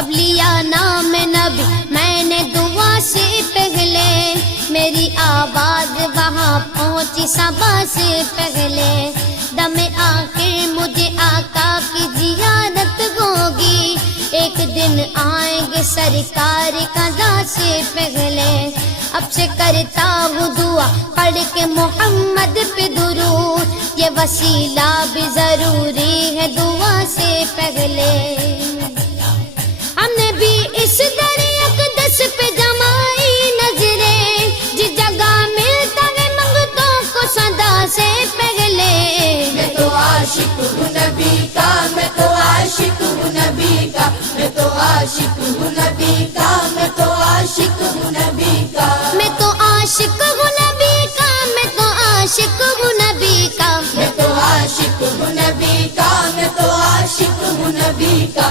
جب لیا نام نبی میں نے دعا سے پہلے، میری آواز وہاں پہنچی صبا سے پہلے، دم آخر مجھے آقا کی زیارت ہوگی، ایک دن آئیں گے سرکار قضا سے پہلے، اب سے کرتا ہوں دعا پڑھ کے محمد پہ درود، یہ وسیلہ بھی ضروری ہے دعا سے پہلے۔ ہم نے بھی اس در اقدس پہ جمائی نظریں، جس جگہ ملتا ہے منگتوں کو صدا سے پہلے، میں تو عاشق ہوں نبی کا، میں تو عاشق ہوں نبی کا، میں تو عاشق ہوں نبی کا، میں تو عاشق ہوں نبی کا، میں تو عاشق ہوں نبی کا، میں تو عاشق ہوں نبی کا، میں تو عاشق ہوں نبی کا، میں تو عاشق ہوں نبی کا۔